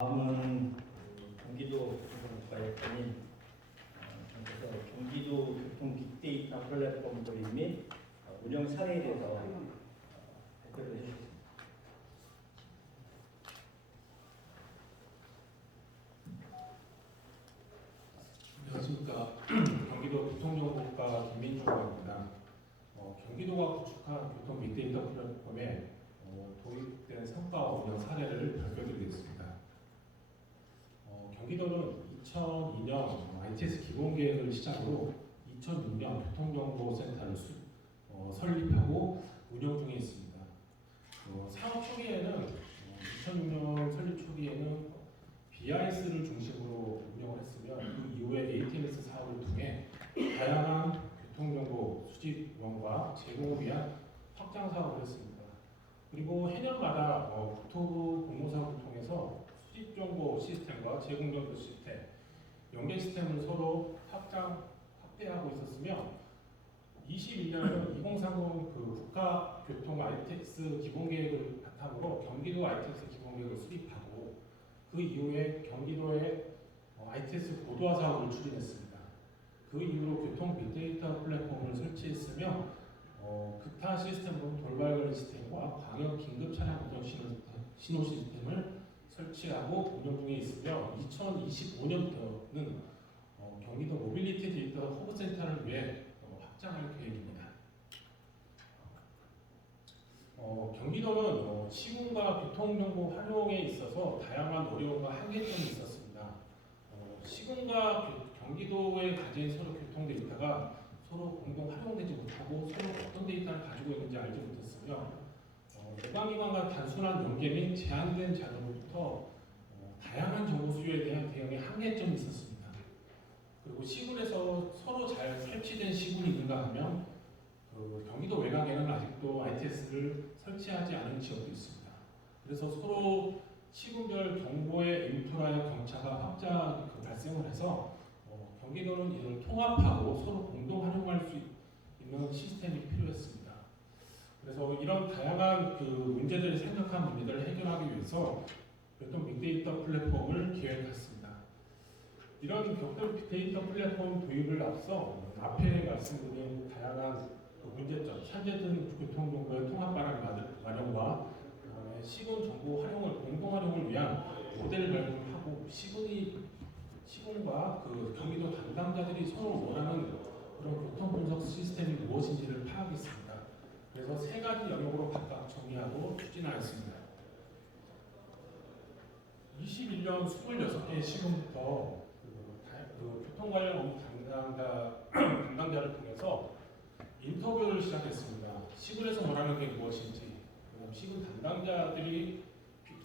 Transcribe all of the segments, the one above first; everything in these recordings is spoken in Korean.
다음은 경기도 교통국가였더니 경기도 교통 빅데이터 플랫폼 도입 및 운영 사례에 대해서 발표를 해주셨습니다. 안녕하십니까. 경기도 교통정보국가 김민중입니다. 경기도가 구축한 교통 빅데이터 플랫폼에 도입된 성과와 운영 사례를 발표드리겠습니다. 경기도는 2002년 ITS 기본계획을 시작으로 2006년 교통정보센터를 설립하고 운영 중에 있습니다. 사업 초기에는 2006년 설립 초기에는 BIS를 중심으로 운영을 했으며 그 이후에 ATMS 사업을 통해 다양한 교통정보 수집원과 제공을 위한 확장 사업을 했습니다. 그리고 해년마다 국토부 공모사업을 통해서 수집정보 시스템과 제공정보 시스템, 연계 시스템을 서로 확대하고 있었으며 21년에는 2030 국가교통 ITX 기본계획을 바탕으로 경기도 ITX 기본계획을 수립하고 그 이후에 경기도의 ITS 고도화 사업을 추진했습니다. 그 이후로 교통 빅데이터 플랫폼을 설치했으며 기타 시스템으로 돌발거리 시스템과 광역 긴급 차량 고정 신호 시스템을 설치하고 운영 중에 있으며 2025년부터는 경기도 모빌리티 데이터 허브센터를 위해 확장할 계획입니다. 경기도는 시군과 교통정보 활용에 있어서 다양한 어려움과 한계점이 있었습니다. 시군과 경기도에 가진 서로 교통 데이터가 서로 공동 활용되지 못하고 서로 어떤 데이터를 가지고 있는지 알지 못했으며 외곽기관과 단순한 연계 및 제한된 자료로부터 다양한 정보 수요에 대한 대응에 한계점이 있었습니다. 그리고 시군에서 서로 잘 설치된 시군이 있는가 하면 경기도 외곽에는 아직도 ITS를 설치하지 않은 지역도 있습니다. 그래서 서로 시군별 정보의 인프라의 격차가 확장 발생을 해서 경기도는 이를 통합하고 서로 공동 활용할 수 있는 시스템이 필요했습니다. 그래서 이런 다양한 문제들을 생각한 문제들을 해결하기 위해서 교통 빅데이터 플랫폼을 기획했습니다. 이런 교통 빅데이터 플랫폼 도입을 앞서 앞에 말씀드린 다양한 문제점, 차제된 교통정보의 통합 마련과 시군 정보 활용을 공동 활용을 위한 모델을 마련하고 시군과 경기도 담당자들이 서로 원하는 그런 교통 분석 시스템이 무엇인지를 파악했습니다. 그래서 세 가지 영역으로 각각 정의하고 추진하였습니다. 21년 26개의 시군부터 교통 관련 업무 담당자를 통해서 인터뷰를 시작했습니다. 시군에서 원하는 게 무엇인지, 그다음 시군 담당자들이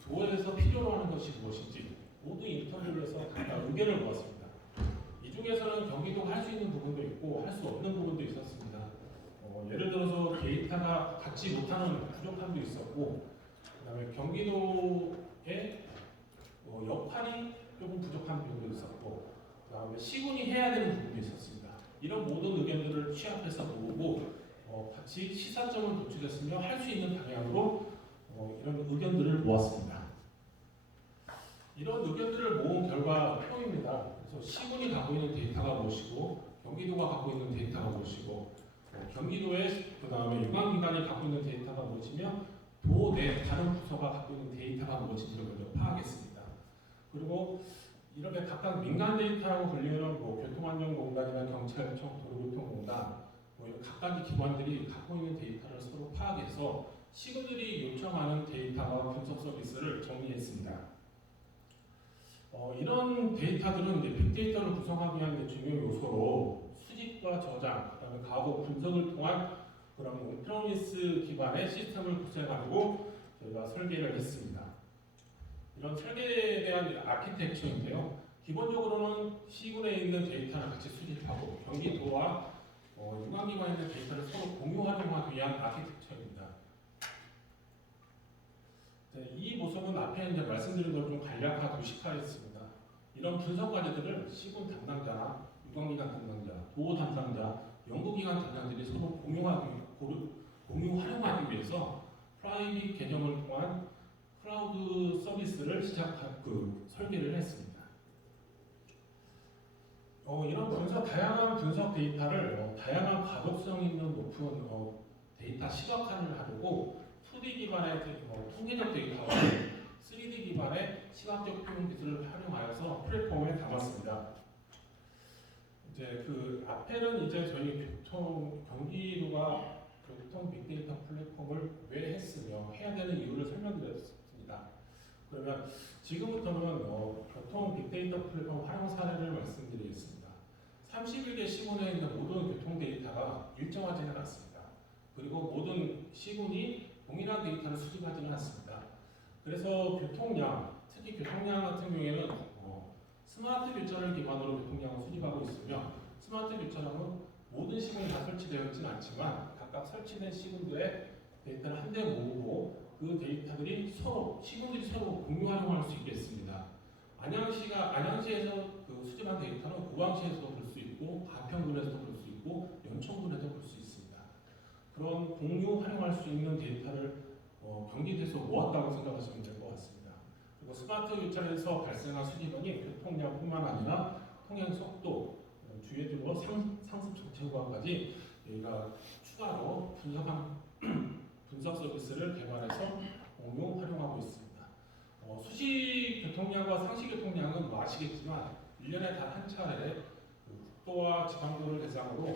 도에서 필요로 하는 것이 무엇인지 모두 인터뷰를 해서 각각 의견을 모았습니다. 이 중에서는 경기도가 할 수 있는 부분도 있고 할 수 없는 부분도 있었습니다. 예를 들어서 데이터가 갖지 못하는 부족함도 있었고, 그다음에 경기도의 역할이 조금 부족한 부분도 있었고, 그다음에 시군이 해야 되는 부분도 있었습니다. 이런 모든 의견들을 취합해서 모으고 같이 시사점을 도출했으며 할 수 있는 방향으로 이런 의견들을 모았습니다. 이런 의견들을 모은 결과 표입니다. 그래서 시군이 갖고 있는 데이터가 무엇이고 경기도가 갖고 있는 데이터가 무엇이고 경기도의 그다음에 유관기관이 갖고 있는 데이터가 무엇이며 도 내 다른 부서가 갖고 있는 데이터가 무엇인지를 먼저 파악했습니다. 그리고 이렇게 각각 민간 데이터라고 불리는 교통안전공단이나 경찰청, 도로교통공단 이런 각각의 기관들이 갖고 있는 데이터를 서로 파악해서 시군들이 요청하는 데이터와 분석 서비스를 정리했습니다. 이런 데이터들은 빅데이터를 구성하기 위한 중요 요소로 수집과 저장, 그다음에 가고 분석을 통한 그런 온프레미스 기반의 시스템을 구성하고 저희가 설계를 했습니다. 이런 설계에 대한 아키텍처인데요. 기본적으로는 시군에 있는 데이터를 같이 수집하고 경기도와 유관기관에 있는 데이터를 서로 공유 활용하기 위한 아키텍처입니다. 이 모습은 앞에 이제 말씀드린 걸 좀 간략화 도식화했습니다. 이런 분석 과제들을 시군 담당자, 유관기관 담당자, 도어 담당자, 연구기관 담당자들이 서로 공유 활용하기 위해서 프라이빗 계정을 통한 클라우드 서비스를 설계를 했습니다. 이런 다양한 분석 데이터를 다양한 가독성 있는 높은 데이터 시각화를 하려고 2D 기반의 통계적 데이터와 3D 기반의 시각적 표현 기술을 활용하여서 플랫폼에 담았습니다. 이제 그 앞에는 이제 저희 경기도가 교통 빅데이터 플랫폼을 왜 했으며 해야 되는 이유를 설명드렸습니다. 그러면 지금부터는 교통 빅데이터 플랫폼 활용 사례를 말씀드리겠습니다. 31개 시군에 있는 모든 교통 데이터가 일정하지는 않습니다. 그리고 모든 시군이 동일한 데이터를 수집하지는 않습니다. 그래서 교통량, 특히 교통량 같은 경우에는 스마트 교차를 기반으로 교통량을 수집하고 있으며 스마트 교차량은 모든 시군이 다 설치되어 있지는 않지만 각각 설치된 시군들의 데이터를 한데 모으고 그 데이터들이 시군들이 서로 공유 활용할 수 있겠습니다. 안양시에서 수집한 데이터는 우왕시에서도 볼 수 있고 가평군에서도 볼 수 있고 연천군에도 볼 수 있습니다. 그런 공유 활용할 수 있는 데이터를 경기도에서 모았다고 생각하시면 될 것 같습니다. 그리고 스마트 교차에서 발생한 수집원이 교통량뿐만 아니라 통행 속도, 주위에 들어 상습 정체구간까지 저희가 추가로 분석 서비스를 개발해서 공유 활용하고 있습니다. 수시 교통량과 상시 교통량은 아시겠지만 1년에 단 한 차례 국도와 지방도를 대상으로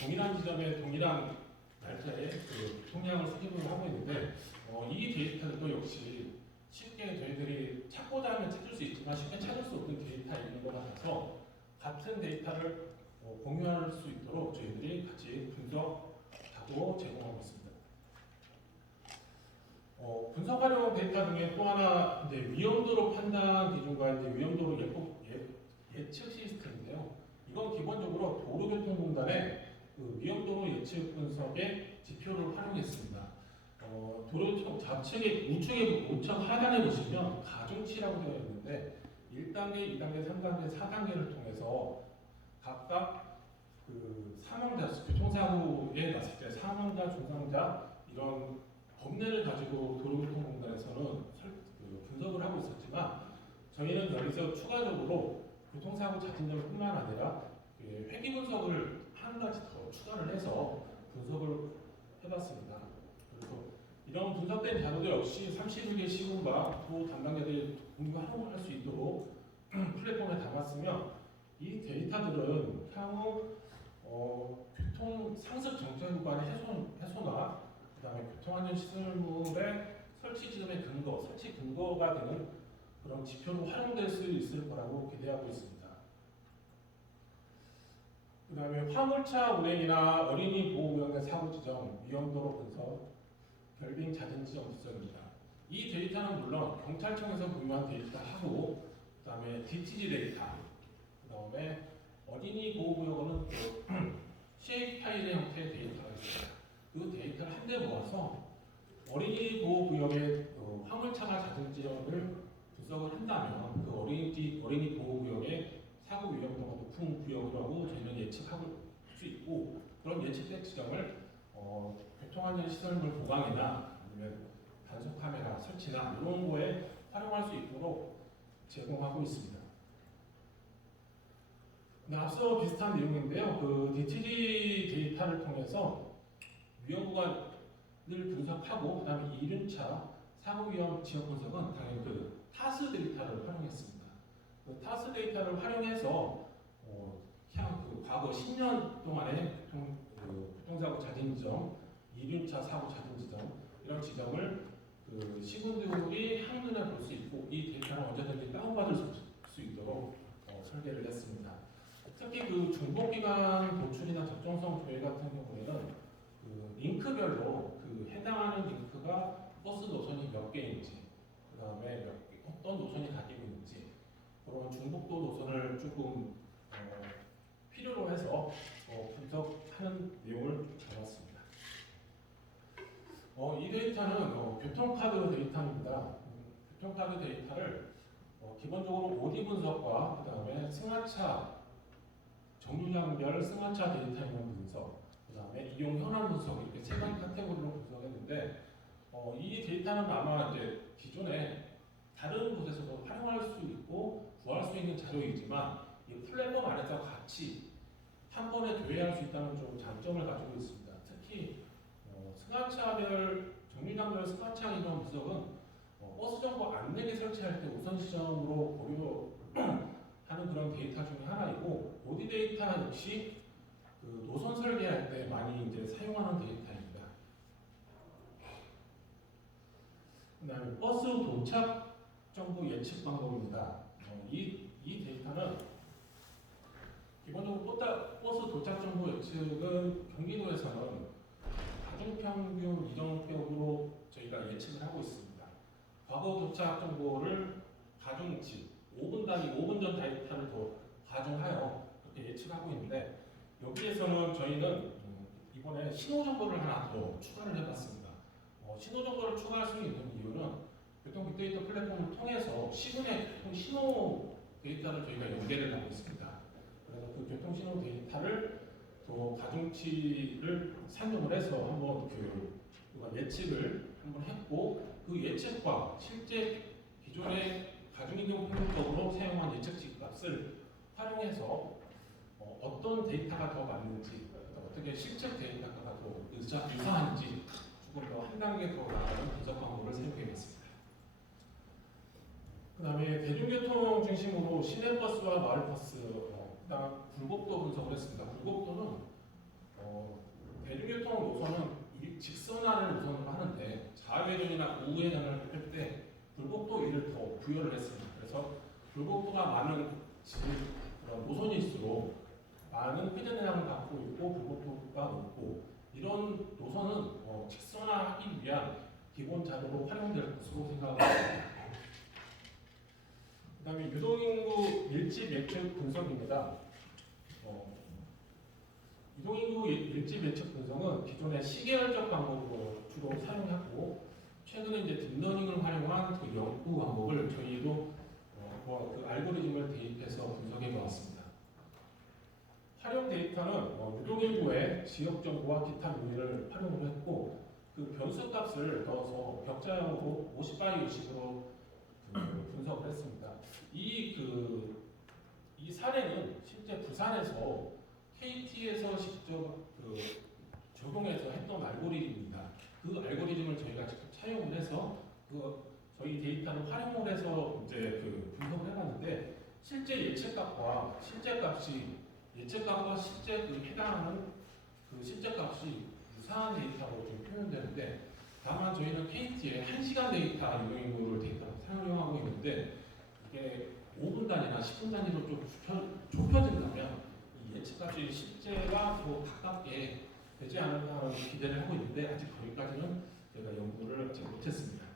동일한 지점에 동일한 날짜에 교통량을 수집을 하고 있는데 이 데이터도 역시 쉽게 저희들이 찾고자 하면 찾을 수 있지만 쉽게 찾을 수 없는 데이터가 있는 것 같아서 같은 데이터를 공유할 수 있도록 저희들이 같이 분석하고 제공하고 있습니다. 분석 활용 데이터 중에 또 하나 이제 위험도로 판단 기준과 이제 위험도로 예측 시스템인데요. 이건 기본적으로 도로교통공단의 위험도로 예측 분석의 지표를 활용했습니다. 도로 좌측에 우측 하단에 보시면 가중치라고 되어 있는데 1단계, 2단계, 3단계, 4단계를 통해서 각각 사망자, 교통사고에 났을 때 사망자, 중상자 이런 범례를 가지고 도로교통공단에서는 분석을 하고 있었지만 저희는 여기서 추가적으로 교통사고 자진점뿐만 아니라 회귀 분석을 한 가지 더 추가를 해서 분석을 해봤습니다. 그래서 이런 분석된 자료도 역시 31개 시군과 또 담당자들이 공유 활용할 수 있도록 플랫폼에 담았으며 이 데이터들은 향후 교통 상습 정체 구간의 해소나 그다음에 교통안전 시설물의 설치 지점의 설치 근거가 되는 그런 지표로 활용될 수 있을 거라고 기대하고 있습니다. 그다음에 화물차 운행이나 어린이 보호구역의 사고 지점, 위험도로 분석, 결빙 자진 지점 분석입니다. 이 데이터는 물론 경찰청에서 공유한 데이터하고 그다음에 DTG 데이터, 그다음에 어린이 보호구역은 쉐입 파일의 형태의 데이터가 있습니다. 그 데이터를 한데 모아서 어린이 보호구역의 화물차가 잦은 지역을 분석을 한다면 그 어린이 보호구역의 사고 위험도가 높은 구역이라고 저희는 예측할 수 있고 그런 예측된 지점을 교통안전 시설물 보강이나 아니면 단속 카메라 설치나 이런 거에 활용할 수 있도록 제공하고 있습니다. 앞서 비슷한 내용인데요. 그 DTG 데이터를 통해서 위험 구간을 분석하고 그다음에 이륜차 사고 위험 지역 분석은 당연히 그 타스 데이터를 활용했습니다. 그 타스 데이터를 활용해서 과거 10년 동안의 교통사고 자진 지점, 이륜차 사고 자진 지점 이런 지점을 시군들이 한눈에 볼 수 있고 이 데이터를 언제든지 다운받을 수 있도록 설계를 했습니다. 특히 중복기간 도출이나 적정성 조회 같은 경우에는 링크별로 해당하는 링크가 버스 노선이 몇 개인지, 그 다음에 어떤 노선이 가지고 있는지 그런 중복도 노선을 조금 필요로 해서 분석하는 내용을 잡았습니다. 이 데이터는 교통카드 데이터입니다. 교통카드 데이터를 기본적으로 OD 분석과 그 다음에 승하차 정류장별 승하차 데이터 있는 분석, 그 다음에 이용 현황 분석 이렇게 세 가지 카테고리로 분석했는데 이 데이터는 아마 이제 기존에 다른 곳에서도 활용할 수 있고 구할 수 있는 자료이지만 이 플랫폼 안에서 같이 한 번에 조회할 수 있다는 좀 장점을 가지고 있습니다. 특히 승하차별 정류장별 승하차 인원 분석은 버스 정보 안내기 설치할 때 우선 시점으로 고려하는 그런 데이터 중에 하나이고 보디 데이터 역시 그 노선 설계할 때 많이 이제 사용하는 데이터입니다. 그다음에 버스 도착 정보 예측 방법입니다. 이 데이터는 기본적으로 버스 도착 정보 예측은 경기도에서는 가중평균 이동격으로 저희가 예측을 하고 있습니다. 과거 도착 정보를 가중치 5분 단위 5분 전 데이터를 더 가중하여 이렇게 예측하고 있는데 여기에서는 저희는 이번에 신호 정보를 하나 더 추가를 해봤습니다. 신호 정보를 추가할 수 있는 이유는 교통 빅데이터 플랫폼을 통해서 시군의 교통 신호 데이터를 저희가 연계를 하고 있습니다. 그래서 그 교통 신호 데이터를 또 가중치를 산정을 해서 한번 예측을 한번 했고 그 예측과 실제 기존의 가중이동 평균적으로 사용한 예측치 값을 활용해서 어떤 데이터가 더 맞는지 어떻게 실제 데이터가 더 유사한지 조금 더 한 단계 더 나아가는 분석 방법을 사용해봤습니다. 그 다음에 대중교통 중심으로 시내버스와 마을버스, 그다음 굴곡도 분석을 했습니다. 굴곡도는 대중교통 노선은 직선화를 우선으로 하는데 좌회전이나 우회전을 할 때 굴곡도 이를 더 부여를 했습니다. 그래서 굴곡도가 많은 그런 노선일수록 많은 회전량을 갖고 있고 굴곡도가 높고 이런 노선은 직선화하기 위한 기본 자료로 활용될 것으로 생각합니다. 그 다음에 유동인구 밀집 예측 분석입니다. 유동인구 밀집 예측 분석은 기존의 시계열적 방법으로 주로 사용하고 최근에 이제 딥러닝을 활용한 그 연구 방법을 저희도 그 알고리즘을 대입해서 분석해 보았습니다. 활용 데이터는 유동인구의 지역 정보와 기타 요인을 활용을 했고 그 변수 값을 넣어서 격자형으로 50by 50으로 분석을 했습니다. 이 사례는 실제 부산에서 KT에서 직접 적용해서 했던 알고리즘입니다. 그 알고리즘을 저희가 직접 차용을 해서 저희 데이터를 활용을 해서 이제 분석을 해봤는데 실제 예측값과 실제 값이 예측값과 실제 해당하는 실제 값이 유사한 데이터로 좀 표현되는데 다만 저희는 KT의 1시간 데이터 유동인구를 데이터로 사용하고 있는데 이게 5분 단위나 10분 단위로 좀 좁혀진다면 이 예측값이 실제와 더 가깝게 되지 않을까 하는 기대를 하고 있는데 아직 거기까지는 저희가 연구를 아직 못했습니다.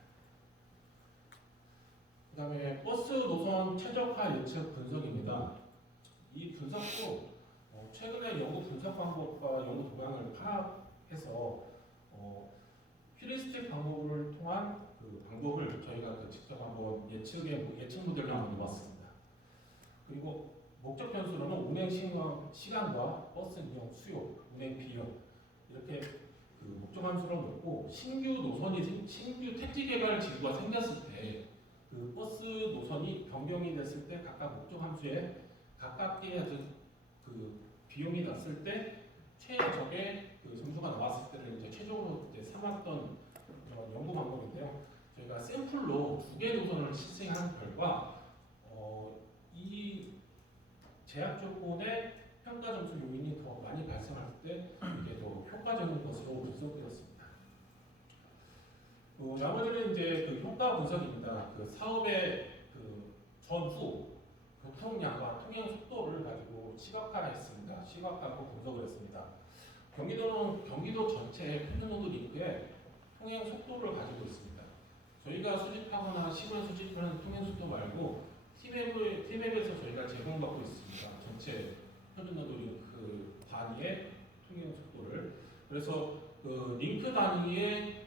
그 다음에 버스 노선 최적화 예측 분석입니다. 이 분석도 최근에 연구 분석 방법과 연구 도강을 파악해서 휴리스틱 방법을 통한 방법을 저희가 직접 한번 예측 모델을 한번 해봤습니다. 그리고 목적 변수로는 운행 시간과 버스 이용 수요, 운행 비용 이렇게 목적 함수를 넣고 신규 택지 개발 지구가 생겼을 때 그 버스 노선이 변경이 됐을 때 각각 목적 함수에 가깝게 비용이 났을 때 최적의 점수가 나왔을 때를 이제 최종으로 이제 삼았던 연구 방법인데요. 저희가 샘플로 2개 노선을 실생한 결과 이 제약 조건의 평가 점수 요인이 더 많이 발생할 때 이게 더 효과적인 것으로 분석되었습니다. 나머지는 이제 효과 분석입니다. 사업의 전후 교통량과 통행 속도를 가지고 시각화했습니다. 시각화하고 분석을 했습니다. 경기도 전체 표준노드 링크에 통행 속도를 가지고 있습니다. 저희가 수집하거나 시골 수집하는 통행 속도 말고 티맵에서 저희가 제공받고 있습니다. 전체 표준노드 링크 단위의 통행 속도를. 그래서 링크 단위에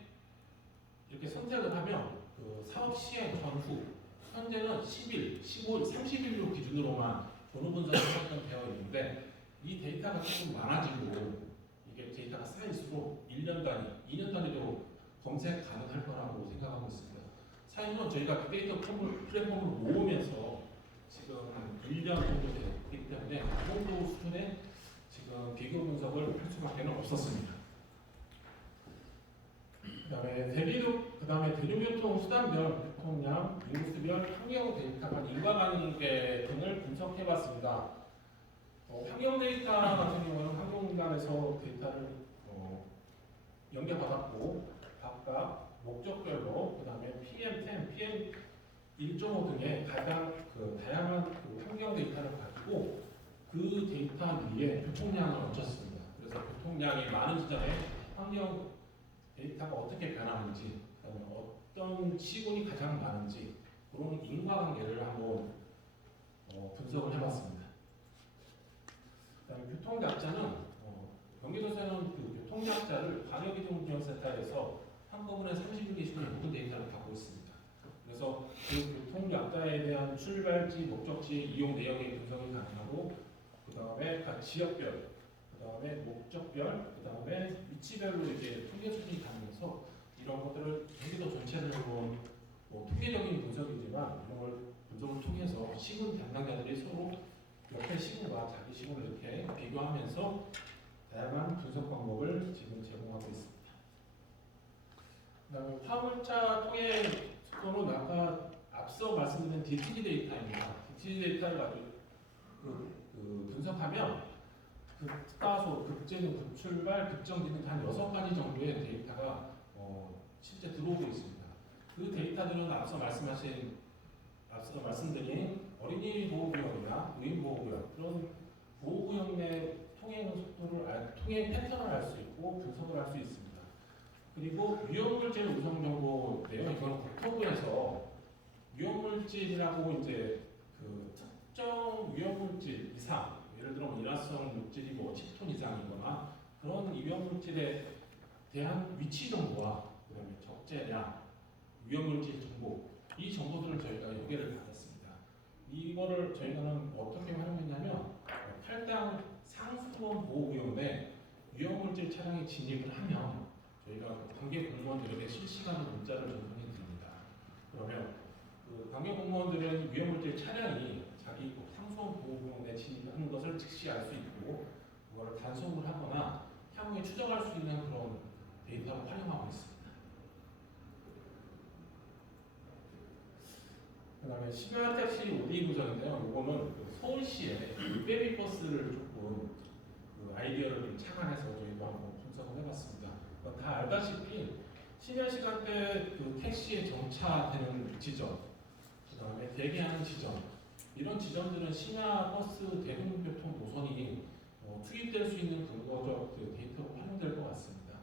이렇게 선택을 하면 사업 시행 전후 현재는 10일, 15일, 30일로 기준으로만 전후 분석이 되어 있는데 이 데이터가 조금 많아지고 이게 데이터가 쌓일수록 1년 단위, 2년 단위로 검색 가능할 거라고 생각하고 있습니다. 차이는 저희가 빅데이터 플랫폼을 모으면서 지금 한 1년 정도 됐기 때문에 그 정도 수준의 지금 비교 분석을 할 수밖에 없었습니다. 그다음에 대중교통 수단별 교통량, 인구수별 환경 데이터 간 인과관계 등을 분석해봤습니다. 환경 데이터 같은 경우는 환경공단에서 데이터를 연계받았고 각각 목적별로 그다음에 PM10, PM1.5 등의 가장 다양한 환경 데이터를 가지고 그 데이터 위에 교통량을 얹혔습니다. 그래서 교통량이 많은 시점에 환경 데이터가 어떻게 변하는지, 그다음에 어떤 시군이 가장 많은지 그런 인과관계를 한번 분석을 해봤습니다. 그다음에 교통약자는 경기도에서는 그 교통약자를 광역이동운영센터에서 한꺼번에 31개시군의 모든 데이터를 갖고 있습니다. 그래서 그 교통약자에 대한 출발지, 목적지, 이용 내역의 분석이 가능하고 그 다음에 각 지역별, 그 다음에 목적별, 그 다음에 위치별로 이제 통계 수준이 가능해서 이런 것들을 경기도 전체를 통계적인 분석이지만 이런 걸 분석을 통해서 시군 담당자들이 서로 옆에 시군과 자기 시군을 이렇게 비교하면서 다양한 분석 방법을 지금 제공하고 있습니다. 그다음에 화물차 통행 속도는 아까 앞서 말씀드린 DTG 데이터입니다. DTG 데이터를 가지고 분석하면 급가속, 급제동, 급출발, 급정지 등 한 6가지 정도의 데이터가 실제 들어오고 있습니다. 그 데이터들은 앞서 말씀드린 어린이 보호구역이나 노인 보호구역 그런 보호구역 내 통행 속도를 통행 패턴을 알 수 있고 분석을 할 수 있습니다. 그리고 위험물질 우선 정보인데요. 이건 국토부에서 위험물질이라고 이제 그 특정 위험물질 이상, 예를 들어 일화성 물질이 10톤 이상이거나 그런 위험물질에 대한 위치 정보와 그다음에 적재량, 위험물질 정보 이 정보들을 저희가 연계를 받았습니다. 이거를 저희는 어떻게 활용했냐면 탈당 상수원 보호구역 내 위험물질 차량이 진입을 하면 저희가 관계 공무원들에게 실시간으로 문자를 전송해 드립니다. 그러면 그 관계 공무원들은 위험물질 차량이 자기 상수원 보호구역 내 진입하는 것을 즉시 알 수 있고 그거를 단속을 하거나 향후에 추적할 수 있는 그런 데이터를 활용하고 있습니다. 그다음에 심야택시 OD 구성인데요. 이거는 서울시에 베비버스를 조금 아이디어를 좀 착안해서 저희도 한번 분석을 해봤습니다. 다 알다시피 심야 시간대 택시에 정차되는 지점, 그다음에 대기하는 지점, 이런 지점들은 심야 버스 대중교통 노선이 투입될 수 있는 근거적 데이터로 활용될 것 같습니다.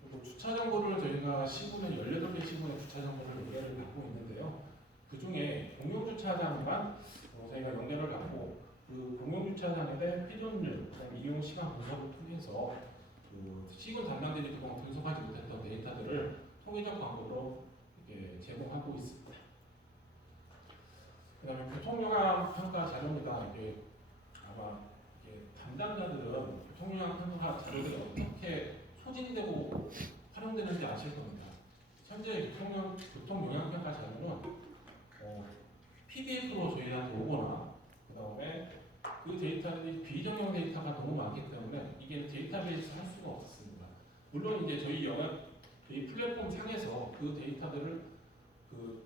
그리고 주차 정보를 저희가 시군에 18개 시군의 주차 정보를 연계를 갖고 있는데요. 그 중에 공용주차장만 저희가 연계를 갖고 그 공용주차장에 대한 필요율, 이용 시간 분석을 통해서 그 시군 담당자들이 그동안 분석하지 못했던 데이터들을 통계적 방법으로 제공하고 있습니다. 그다음에 교통용량 평가 자료입니다. 이게 아마 담당자들은 교통용량 평가 자료들이 어떻게 소진되고 활용되는지 아실 겁니다. 현재 교통용량 평가 자료는 PDF로 저희한테 오거나 그 다음에 그 데이터들이 비정형 데이터가 너무 많기 때문에 이게 데이터베이스 할 수가 없습니다. 물론 이제 저희 플랫폼 상에서 그 데이터들을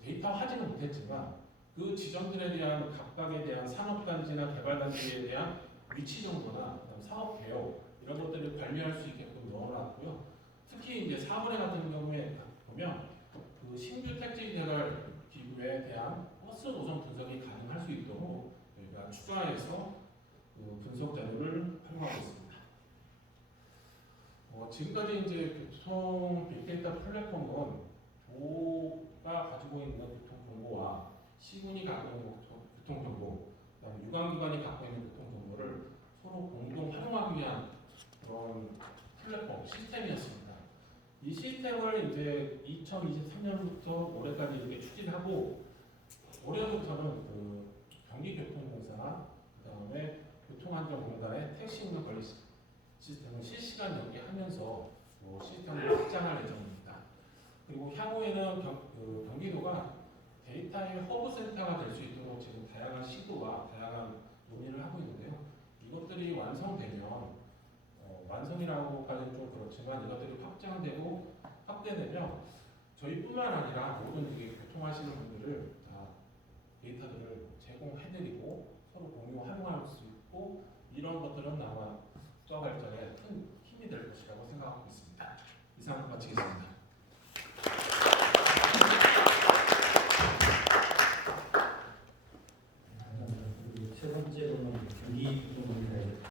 데이터화하지는 못했지만 그 지점들에 대한 각각에 대한 산업단지나 개발단지에 대한 위치 정보나 사업 개요 이런 것들을 관리할 수 있게끔 넣어놨고요. 특히 이제 4번에 같은 경우에 보면 그 신규 택지 개발 기구에 대한 버스 노선 분석이 가능할 수 있도록 저희가 추가해서 그 분석 자료를 활용하고 있습니다. 지금까지 이제 교통 빅데이터 플랫폼은 도가 가지고 있는 교통 정보와 시군이 갖고 있는 교통 정보, 그다음에 유관기관이 갖고 있는 교통 정보를 서로 공동 활용하기 위한 그런 플랫폼 시스템이었습니다. 이 시스템을 이제 2023년부터 올해까지 이렇게 추진하고 올해부터는 그 경기교통공사, 그다음에 교통안전공단의 택시 운행 관리 시스템을 실시간 연계하면서 시스템을 확장할 예정입니다. 그리고 향후에는 경기도가 데이터의 허브 센터가 될 수 있도록 지금 다양한 시도와 다양한 논의를 하고 있는데요. 이것들이 완성되면 완성이라고까지는 좀 그렇지만 이것들이 확장되고 확대되면 저희뿐만 아니라 모든 이게 교통하시는 분들을 다 데이터들을 제공해드리고 서로 활용할 수 있고 이런 것들은 아마 수화 발전에 큰 힘이 될 것이라고 생각하고 있습니다. 이상 마치겠습니다.